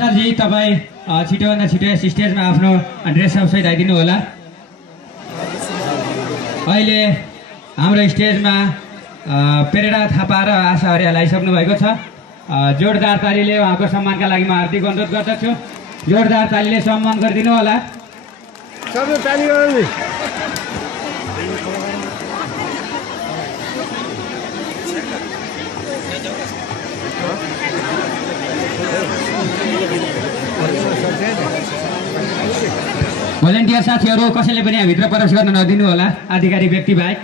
सरजी तपाईँ छिटोभन्दा छिटो यस स्टेजमा आफ्नो ड्रेसअप सहित आइदिनु होला। अहिले हाम्रो स्टेजमा प्रेरणा थापा र आशा अर्याल आइसक्नु भएको छ। जोरदार तालीले उहाँको सम्मानका लागि म हार्दिक अनुरोध गर्दछु। जोरदार तालीले सम्मान गरिदिनु होला। भोलिन्टियर साथीहरू कसैले पनि यहाँभित्र प्रवेश गर्न नदिनु होला, आधिकारिक व्यक्ति बाहेक।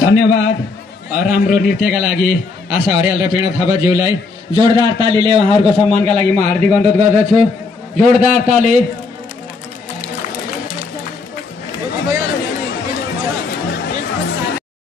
धन्यवाद राम्रो नृत्यका लागि आशा अर्याल र प्रेरणा थापाज्यूलाई जोरदार तालीले उहाँहरूको सम्मानका लागि म हार्दिक अनुरोध गर्दछु। जोरदार ताली। भइहाल्यो नि अनि